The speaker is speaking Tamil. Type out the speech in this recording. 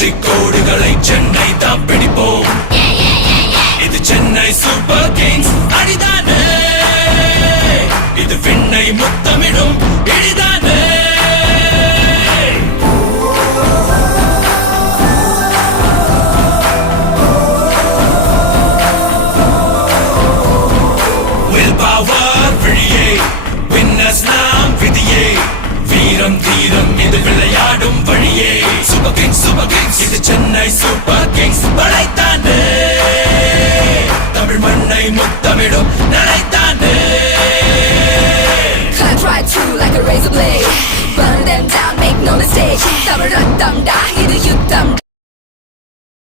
வெற்றி கோடுகளை சென்னை தான் பிடிப்போம். இது சென்னை சூப்பர் கிங்ஸ் அடிதானே, இது விண்ணை முத்தமிடும் இடிதானே. வீரம் தீரம் இது விளையாடும் வழியே. சூப்பர் கிங்ஸ் இது சென்னை சூப்பர் கிங்ஸ் படைத்தானே, தமிழ் மண்ணை முத்தமிடும் நடைத்தானே. Cut right through like a razor blade, burn them down, make no mistake. Tamil ரத்தம் டா, இது யுத்தம்